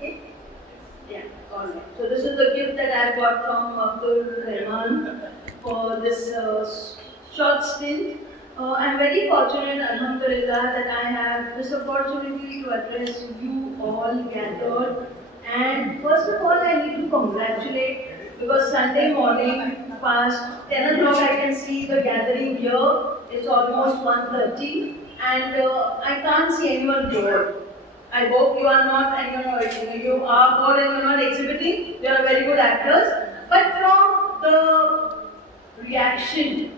Okay? Yeah, alright. So this is the gift that I got from Abdul Rahman for this short stint. I'm very fortunate, Alhamdulillah, that I have this opportunity to address you all gathered. And first of all, I need to congratulate because Sunday morning, past 10 o'clock, I can see the gathering here. It's almost 1:30, and I can't see anyone bored. I hope you are not, and you are bored and you are not exhibiting. You are very good actors. But from the reaction,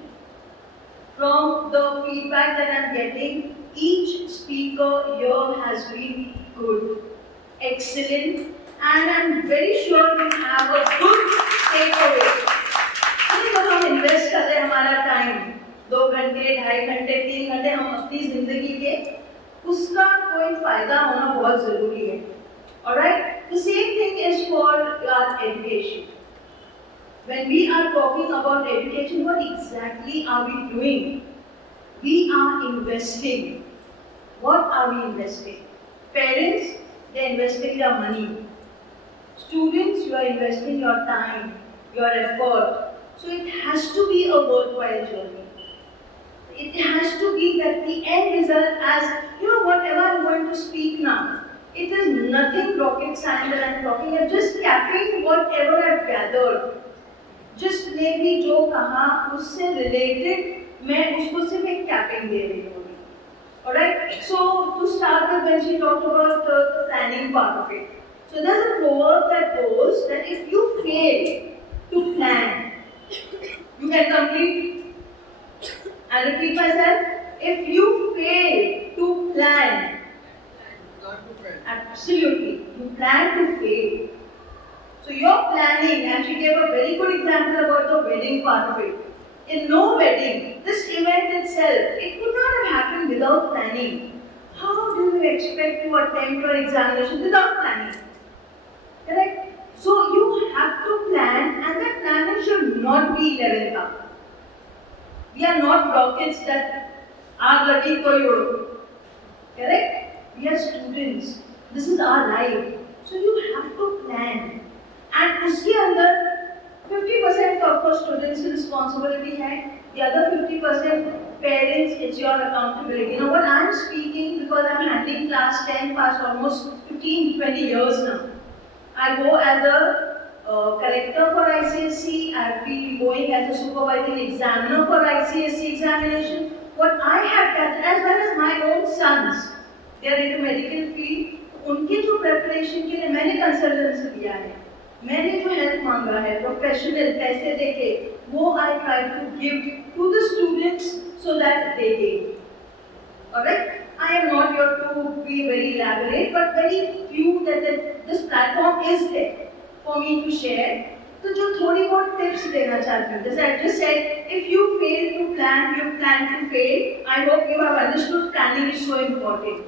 from the feedback that I am getting, each speaker here has been good, excellent, and I am very sure you have a good takeaway. जब हम invest कर रहे हैं हमारा time 2 घंटे, 2.5 घंटे, 3 घंटे हम अपनी जिंदगी के उसका कोई फायदा होना बहुत जरूरी है. Alright? The same thing is for our education. When we are talking about education, what exactly are we doing? We are investing. What are we investing? Parents, they are investing their money. Students, you are investing your time, your effort. So it has to be a worthwhile journey. It has to be that the end result, as whatever I'm going to speak now, it is nothing rocket science that I'm talking. I'm just capping whatever I've gathered. Just maybe जो कहा उससे related मैं उसको सिर्फ एक capping दे रही हूँ. Alright. So to start with, when she talked about the planning part of it. So there's a proverb that goes that if you fail to plan, you can complete. I repeat myself. If you fail to plan, absolutely, you plan to fail. So your planning, and she gave a very good example about the wedding part of it. In no wedding, this event itself, it could not have happened without planning. How do you expect to attempt your examination without planning? Correct? So you have to plan, and that planning should not be 11th hour. We are not rockets that are lucky for you. Correct? We are students. This is our life. So you have to plan. And उसके अंदर 50% of course students की responsibility है. The other 50% parents, it's your accountability. Now what I'm speaking, because I'm handling class 10 past almost 15-20 years now. I go as a collector for ICSE. I've been going as a supervising examiner for ICSE examination. What I have done, as well as my own sons, they are into medical field. उनके जो preparation के लिए मैंने consultancy दिया है. मैंने जो help मांगा है प्रोफेशनल पैसे देके वो I try to give to the students so that they gain. Alright, I am not here to be very elaborate but very few that this platform is there for me to share. तो जो थोड़ी बहुत tips देना चाहती हूँ, जैसे I just said, if you fail to plan, you plan to fail. I hope you have understood planning is so important.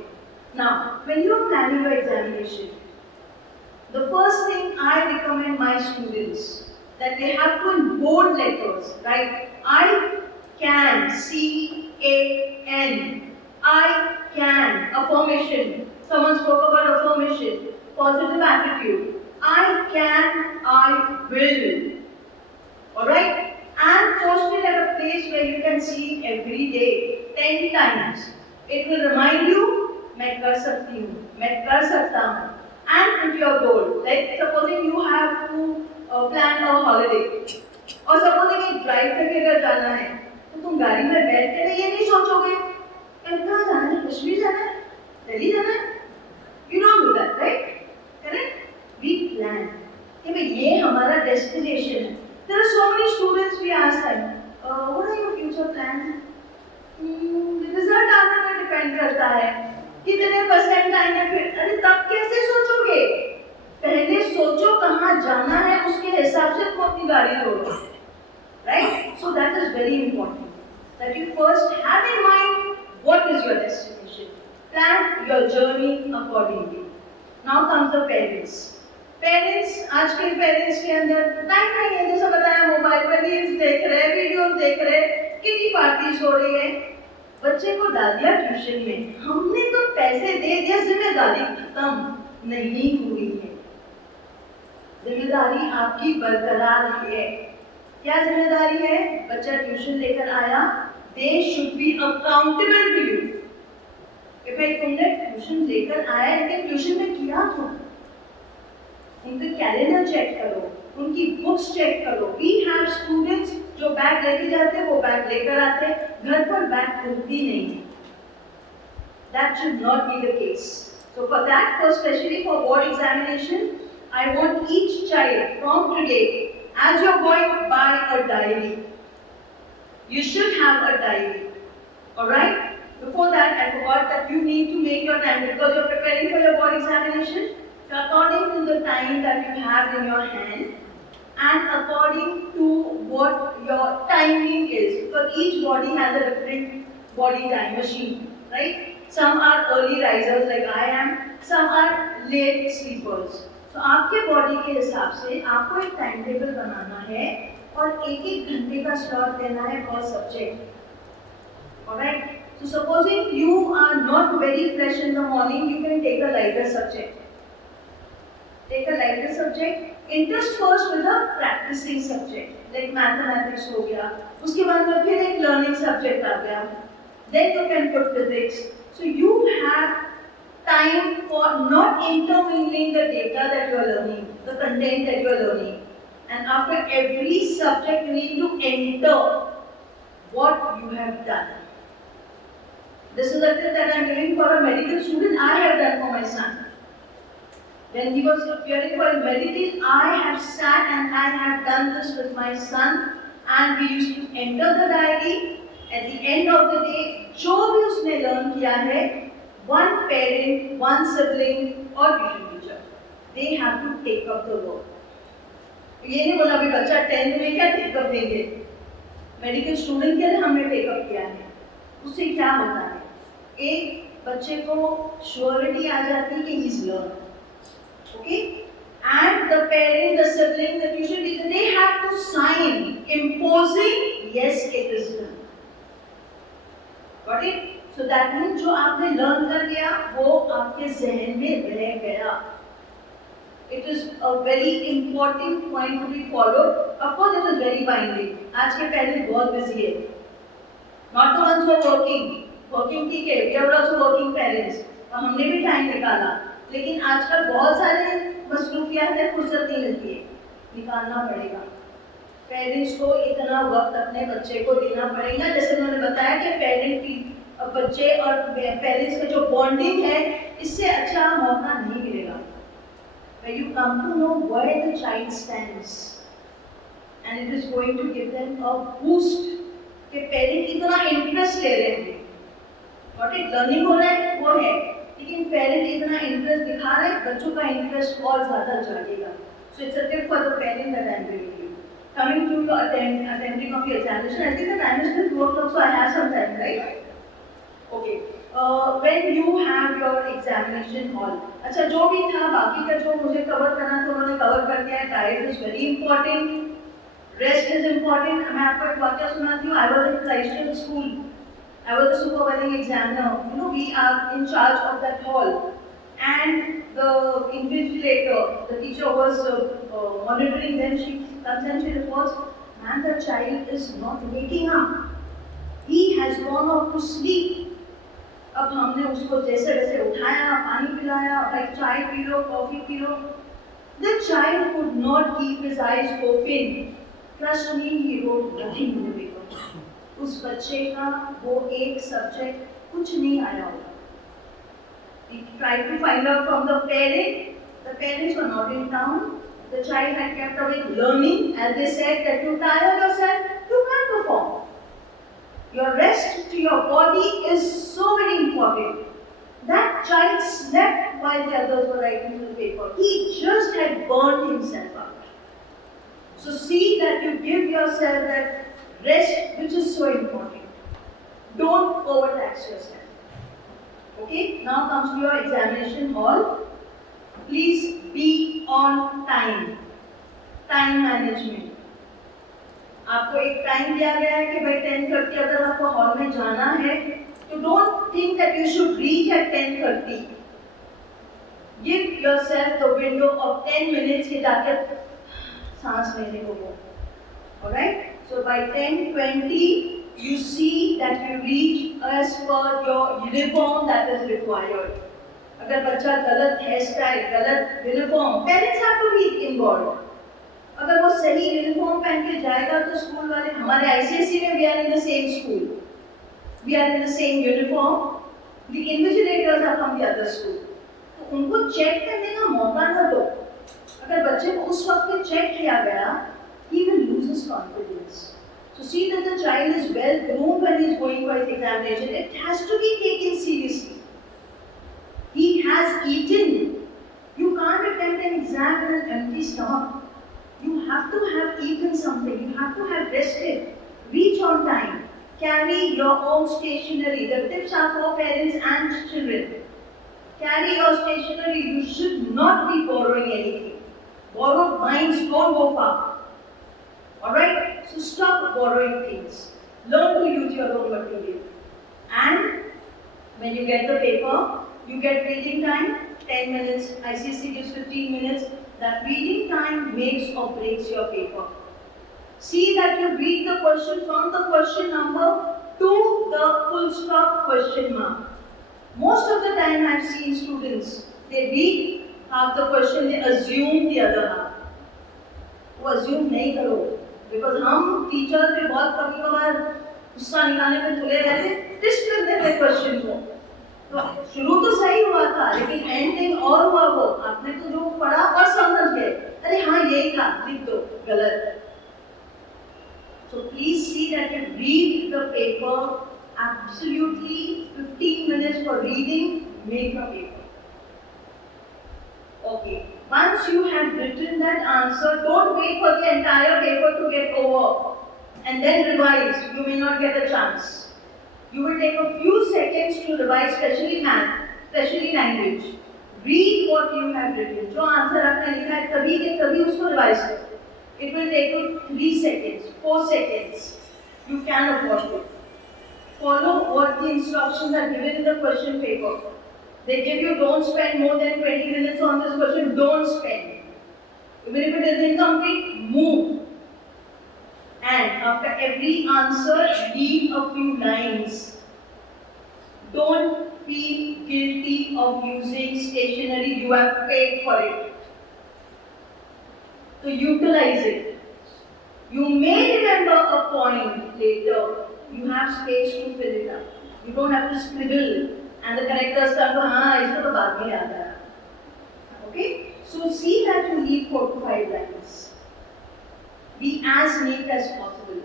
Now when you are planning your examination, the first thing I recommend my students that they have to in bold letters write I can, C-A-N. I can, affirmation. Someone spoke about affirmation, positive attitude. I can, I will. Alright? And post it at a place where you can see every day, 10 times. It will remind you, मैं कर सकती हूँ, मैं कर सकता हूँ. And put your goal. Like supposing you have to plan a holiday, or supposing एक drive करके अगर जाना है, तो तुम गाड़ी में बैठ के ये नहीं सोचोगे कहाँ जाना है, कश्मीर जाना है, दिल्ली जाना है. You don't do that, right? Correct? We plan. कि भाई ये हमारा destination है. There are so many students we ask them, what are your future plans? Result आने पर depend करता है. कितने परसेंट आएंगे फिर? अरे तब कैसे सोचोगे? पहले सोचो कहाँ जाना है, उसके हिसाब से तुम अपनी गाड़ी दौड़ो. Right? So that is very important. That you first have in mind what is your destination. Plan your journey accordingly. Now comes the parents. Parents, आजकल पेरेंट्स के अंदर टाइम नहीं है, जैसा बताया मोबाइल पर रील्स देख रहे, वीडियोस देख रहे, किटी पार्टीज हो रही है. बच्चे को डाल ट्यूशन में, हमने तो पैसे दे दिया, जिम्मेदारी खत्म नहीं हुई है. जिम्मेदारी आपकी बरकरार है। क्या जिम्मेदारी है? बच्चा ट्यूशन लेकर आया, they should be accountable to you कि भाई तुमने ट्यूशन लेकर आया, लेकिन ट्यूशन में किया तो उनके कैलेंडर चेक करो, उनकी बुक्स चेक करो। वी हैव स्टूडेंट्स जो बैग लेके जाते हैं वो बैग लेकर आते हैं, घर पर बैग खुलती नहीं है। That should not be the case. So for that, for especially for board examination, I want each child from today, as you're going to buy a diary, you should have a diary. Alright? Before that, I forgot that you need to make your time because you're preparing for your board examination. So according to the time that you have in your hand and according to what your timing is, because each body has a different body time machine, right? Some are early risers like I am, some are late sleepers. So आपके body के हिसाब से आपको एक time table बनाना है और एक एक घंटे का स्लॉट देना है पर subject. Alright? So supposing you are not very fresh in the morning, you can take a lighter subject. Take a lighter subject. Interest first with a practicing subject like mathematics हो गया. उसके बाद में फिर एक learning subject आ गया. Then you can put physics. So you have time for not intermingling the data that you are learning, the content that you are learning. And after every subject, you need to enter what you have done. This is a tip that I am giving for a medical student. I have done for my son. When he was appearing for medical, I have sat and I have done this with my son. And we used to enter the diary. At the end of the day, जो भी उसने learn किया है, one parent, one sibling or tuition teacher, they have to take up the work. ये नहीं बोला अभी बच्चा 10th में क्या take up देंगे? Medical student के लिए हमने take up किया है. उससे क्या होता है? एक बच्चे को surety आ जाती है कि he's learned. Okay? And the parent, the sibling, the tuition teacher, they have to sign imposing yes, it is done. Got it? So that means जो आपने learn कर लिया वो आपके ज़हन में रह गया. It is a very important point to be followed. Of course, it is very binding. आज के parents बहुत busy है. Not the ones who are working. Working ठीक है. We are also working parents. हमने भी time निकाला. लेकिन आजकल बहुत सारे मसरूफियात है, फुर्सत नहीं मिलती है. निकालना पड़ेगा. पेरेंट्स को इतना वक्त अपने बच्चे को देना पड़ेगा. जैसे उन्होंने बताया कि पेरेंट की बच्चे और पेरेंट्स का जो बॉन्डिंग है, इससे अच्छा मौका नहीं मिलेगा. When you come to know where the child stands, and it is going to give them a boost कि पेरेंट इतना इंटरेस्ट ले रहे हैं. What it learning हो रहा है वो है, लेकिन पेरेंट इतना इंटरेस्ट दिखा रहे हैं, बच्चों का इंटरेस्ट और ज़्यादा जागेगा. So it's a tip for the parent that I am giving you. Coming to your attempting of your examination, I think the time is still close, so I have some time, right? Okay. When you have your examination hall, अच्छा जो भी था बाकी का जो मुझे cover करना था उन्होंने कवर कर दिया है. Diet is very important. Rest is important. मैं आपको एक वाक्य सुनाती हूँ. I was in Christian school. I was the supervising examiner. You know, we are in charge of that hall. And the invigilator, the teacher was monitoring them. She comes and she reports, "Man, the child is not waking up. He has gone off to sleep." अब हमने उसको जैसे वैसे उठाया, पानी पिलाया, भाई चाय P low, coffee P low. The child could not keep his eyes open. Trust me, he wrote nothing in the paper. उस बच्चे का वो एक सब्जेक्ट कुछ नहीं आया होगा. He tried to find out from the parent. The parents were not in town. The child had kept away learning. As they said that you tire yourself, you can't perform. Your rest to your body is so very important. That child slept while the others were writing to the paper. He just had burned himself out. So see that you give yourself that rest which is so important. Don't overtax yourself. Okay, now comes to your examination hall. Please be on time. Time management. आपको एक time दिया गया है कि भाई 10:30 अगर आपको hall में जाना है, तो don't think that you should reach at 10:30. Give yourself the window of 10 minutes कि जाके सांस लेने को हो. Alright? So by 10:20, you see that you reach as per your uniform that is required. अगर बच्चा गलत हेयर स्टाइल, गलत uniform, parents have to be involve. अगर वो सही यूनिफॉर्म पहन के जाएगा तो स्कूल वाले, हमारे आईसीएसई में we are in the same school, we are in the same uniform, the invigilators are from the other school. तो उनको चेक करने का मौका न दो. अगर बच्चे को उस वक्त पे चेक किया गया, he will lose his confidence. So see that the child is well groomed when he is going for his examination. It has to be taken seriously. He has eaten. You can't attempt an exam with an empty stomach. You have to have eaten something. You have to have rested. Reach on time. Carry your own stationery. The tips are for parents and children. Carry your stationery. You should not be borrowing anything. Borrowed minds don't go far. Alright? So stop borrowing things. Learn to use your own material. And when you get the paper, you get reading time, 10 minutes, ICC gives 15 minutes. That reading time makes or breaks your paper. See that you read the question from the question number to the full stop question mark. Most of the time I've seen students, they read half the question, they assume the other half. वो assume नहीं करो, because हम teacher पे बहुत कभी-कभार गुस्सा निकालने पे तुले रहते, twist कर देते question को. तो शुरू तो सही हुआ था, लेकिन ending और हुआ वो, आपने तो जो पढ़ा और समझ गए, अरे हाँ यही था, लिख दो, गलत. So please see that you read the paper absolutely 15 minutes for reading, make a paper. Okay. Once you have written that answer, don't wait for the entire paper to get over and then revise. You may not get a chance. You will take a few seconds to revise, especially math, especially language. Read what you have written. जो answer आपने लिखा है कभी के कभी उसको revise करो. It will take you 3 seconds, 4 seconds. You can afford it. Follow what the instructions are given in the question paper. They give you don't spend more than 20 minutes on this question, don't spend. Even if it is incomplete, move. And after every answer, leave a few lines. Don't feel guilty of using stationery, you have paid for it. So utilize it. You may remember a point later. You have space to fill it up. You don't have to scribble and the correctors come to, isko to baad mein yaad aaya. Okay? So see that you leave 4 to 5 lines. Be as neat as possible.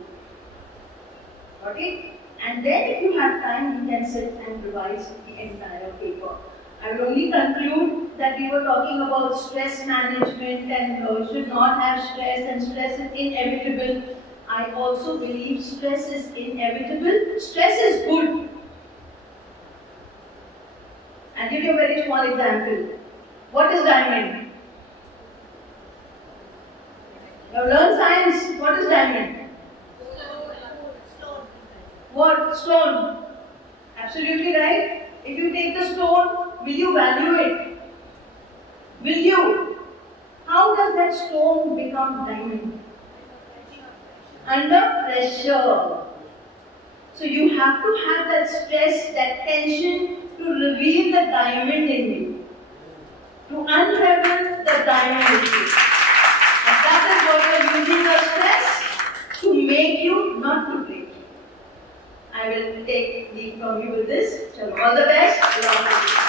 Okay? And then if you have time, you can sit and revise the entire paper. I will only conclude that we were talking about stress management and we should not have stress and stress is inevitable. I also believe stress is inevitable. Stress is good. I'll give you a very small example. What is diamond? You have learned science. What is diamond? Stone. What? Stone. Absolutely right. If you take the stone, will you value it? Will you? How does that stone become diamond? Under pressure. So you have to have that stress, that tension to reveal the diamond in you. To unravel the diamond in you. And that is what you are using the stress to make you, not to break you. I will take leave from you with this. So all the best.